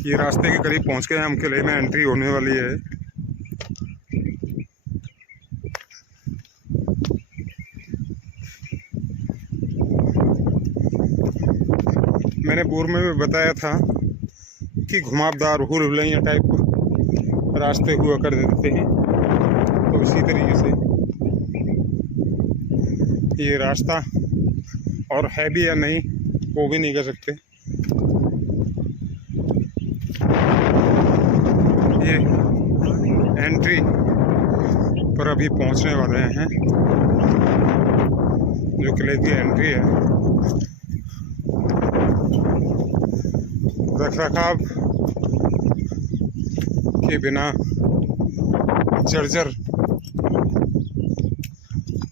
ये रास्ते के करीब पहुंच गए हैं हम, किले में एंट्री होने वाली है। मैंने पूर्व में भी बताया था कि घुमावदार भूल भुलैया टाइप रास्ते हुआ कर देते हैं, तो इसी तरीके से ये रास्ता और है भी या नहीं वो भी नहीं कर सकते। ये एंट्री पर अभी पहुंचने वाले हैं, जो किले की एंट्री है। रखरखाव के बिना जर्जर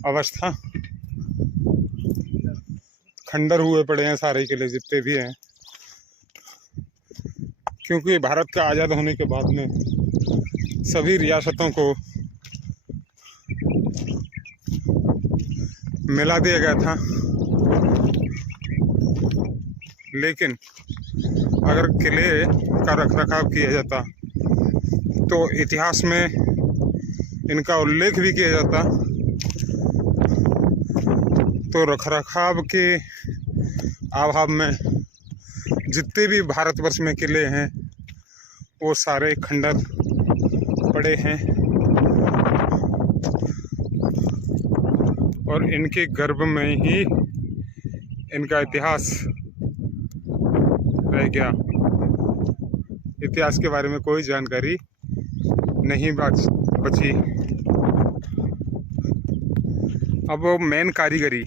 अवस्था, खंडर हुए पड़े हैं सारे किले जितने भी हैं, क्योंकि भारत का आज़ाद होने के बाद में सभी रियासतों को मिला दिया गया था। लेकिन अगर किले का रखरखाव किया जाता तो इतिहास में इनका उल्लेख भी किया जाता, तो रखरखाव के अभाव में जितने भी भारतवर्ष में किले हैं वो सारे खंडर पड़े हैं और इनके गर्भ में ही इनका इतिहास रह गया। इतिहास के बारे में कोई जानकारी नहीं बची। अब वो मेन कारीगरी,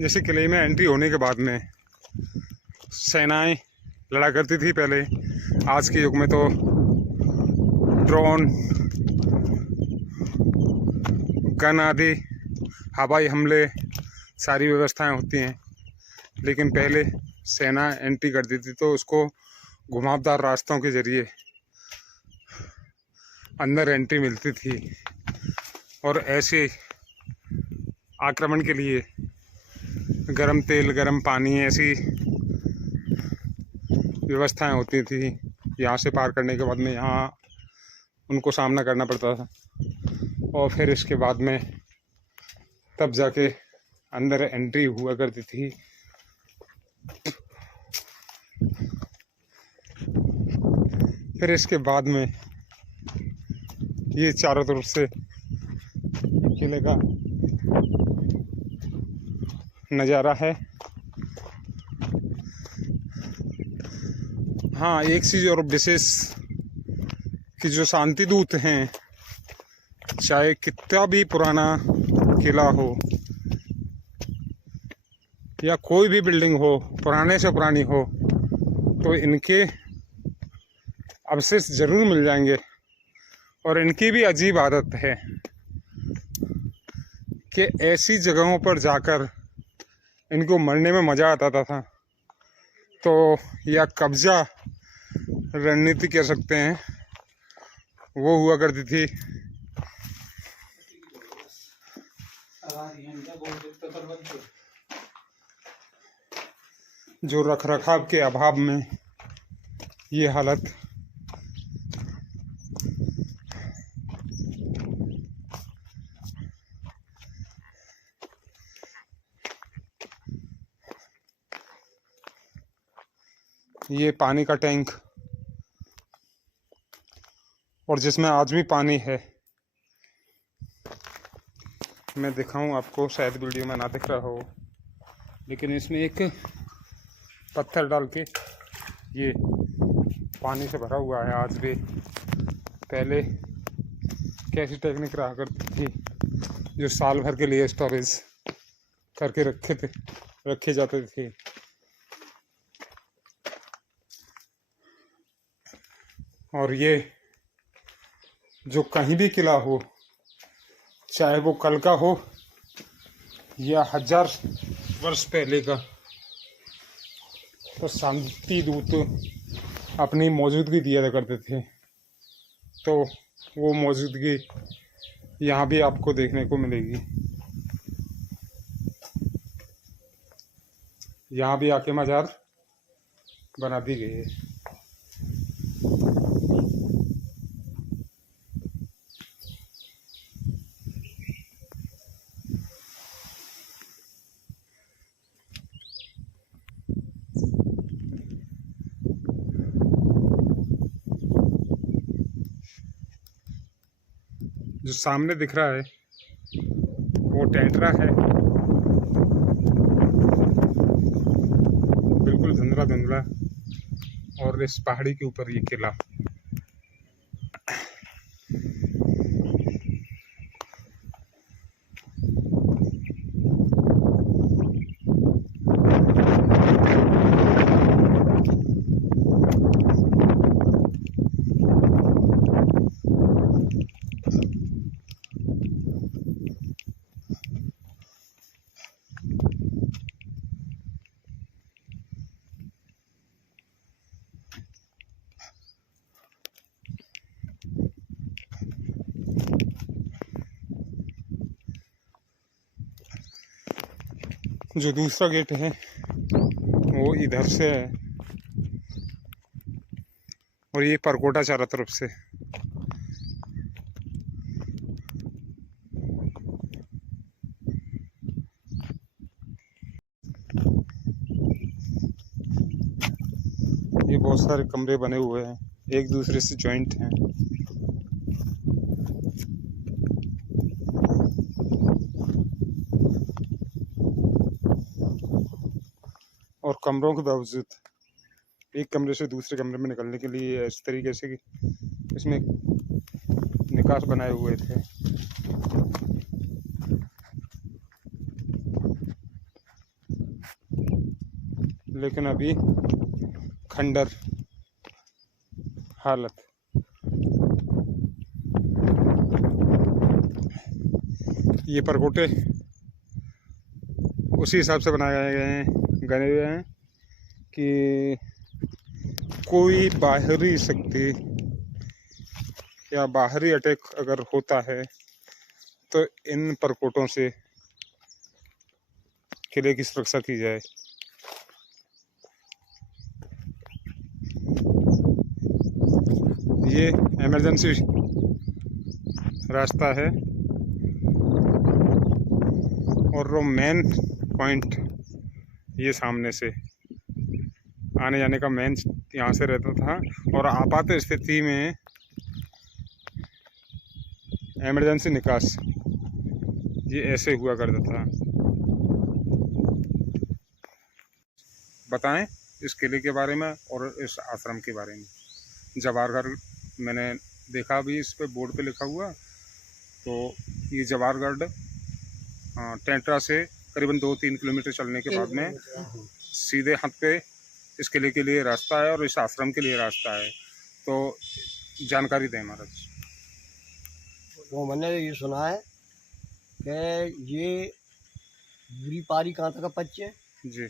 जैसे किले में एंट्री होने के बाद में सेनाएं लड़ा करती थी पहले, आज के युग में तो ड्रोन, गन आदि हवाई हमले सारी व्यवस्थाएं होती हैं। लेकिन पहले सेना एंट्री करती थी तो उसको घुमावदार रास्तों के जरिए अंदर एंट्री मिलती थी, और ऐसे आक्रमण के लिए गरम तेल, गरम पानी, ऐसी व्यवस्थाएं होती थी। यहाँ से पार करने के बाद में यहाँ उनको सामना करना पड़ता था, और फिर इसके बाद में तब जाके अंदर एंट्री हुआ करती थी। फिर इसके बाद में ये चारों तरफ से किले का नज़ारा है। हाँ, एक चीज़ और विशेष कि जो शांति दूत हैं, चाहे कितना भी पुराना किला हो या कोई भी बिल्डिंग हो, पुराने से पुरानी हो, तो इनके अवशेष जरूर मिल जाएंगे। और इनकी भी अजीब आदत है कि ऐसी जगहों पर जाकर इनको मरने में मज़ा आता था। तो या कब्जा रणनीति कह सकते हैं, वो हुआ करती थी। जो रखरखाव के अभाव में ये हालत ये पानी का टैंक, और जिसमें आज भी पानी है। मैं दिखाऊं आपको, शायद वीडियो में ना दिख रहा हो, लेकिन इसमें एक पत्थर डाल के ये पानी से भरा हुआ है आज भी। पहले कैसी टेक्निक रहा करती थी, जो साल भर के लिए स्टोरेज करके रखे जाते थे। और ये जो कहीं भी किला हो, चाहे वो कल का हो या 1000 वर्ष पहले का, तो शांति दूत अपनी मौजूदगी दिया करते थे। तो वो मौजूदगी यहाँ भी आपको देखने को मिलेगी। यहाँ भी आके मज़ार बना दी गई है। जो सामने दिख रहा है वो टेंटरा है, बिल्कुल धुंधला धुंधला, और इस पहाड़ी के ऊपर ये किला। जो दूसरा गेट है वो इधर से है, और ये परकोटा चारों तरफ से। ये बहुत सारे कमरे बने हुए हैं, एक दूसरे से जॉइंट हैं। और कमरों के बावजूद एक कमरे से दूसरे कमरे में निकलने के लिए इस तरीके से इसमें निकास बनाए हुए थे। लेकिन अभी खंडर हालत। ये परकोटे उसी हिसाब से बनाए गए हुए हैं कि कोई बाहरी शक्ति या बाहरी अटैक अगर होता है तो इन परकोटों से किले की सुरक्षा की जाए। ये इमरजेंसी रास्ता है, और वो मेन पॉइंट ये सामने से आने जाने का मेन यहाँ से रहता था, और आपात स्थिति में इमरजेंसी निकास ये ऐसे हुआ करता था। बताएं इस किले के बारे में और इस आश्रम के बारे में। जवाहरगढ़ मैंने देखा भी, इस पे बोर्ड पे लिखा हुआ। तो ये जवाहरगढ़ टेंटरा से करीबन 2-3 किलोमीटर चलने के बाद में सीधे हाथ पे इस किले के लिए रास्ता है और इस आश्रम के लिए रास्ता है। तो जानकारी दें महाराज। वो मैंने ये सुना है कि ये बुरी पारी कहाँ तक पच्चे है जी,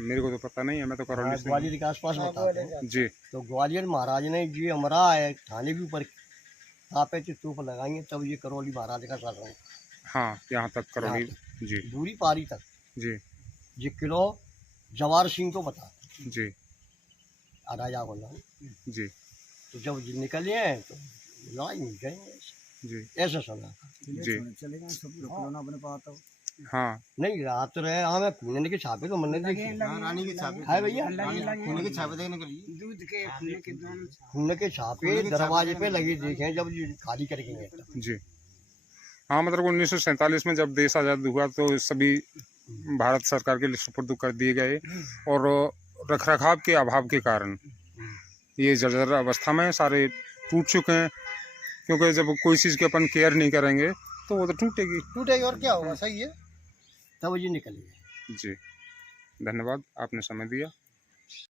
मेरे को तो पता नहीं है, मैं तो करौली से ग्वालियर के आसपास बताते हैं जी। तो ग्वालियर महाराज ने जी हमारा है थाने भी ऊपर पे तूप लगाएंगे तब ये करौली महाराज का शासन है। हाँ, यहाँ तक करौली जी, दूरी पारी तक जी ये किलो जवार सिंह को बता जी राजा को नाम। जी तो जब ये निकले हैं तो लड़ाई मिल जाएंगे जी ऐसा सुना जी। चलेगा सब अपने पाता हाँ, नहीं रात रहे हाँ मैं खूने के छापे तो मैंने देखे रानी के छापे है भैया खून के छापे देखने के लिए दूध के खूने के छापे दरवाजे पे लगे देखे जब ये खाली करेंगे जी। हाँ, मतलब 1947 में जब देश आज़ाद हुआ तो सभी भारत सरकार के लिए सुपुर्द कर दिए गए, और रखरखाव के अभाव के कारण ये जर्जर अवस्था में सारे टूट चुके हैं। क्योंकि जब कोई चीज़ की अपन केयर नहीं करेंगे तो वो तो टूटेगी और क्या होगा। सही है, तब ये निकल गए। जी। धन्यवाद, आपने समय दिया।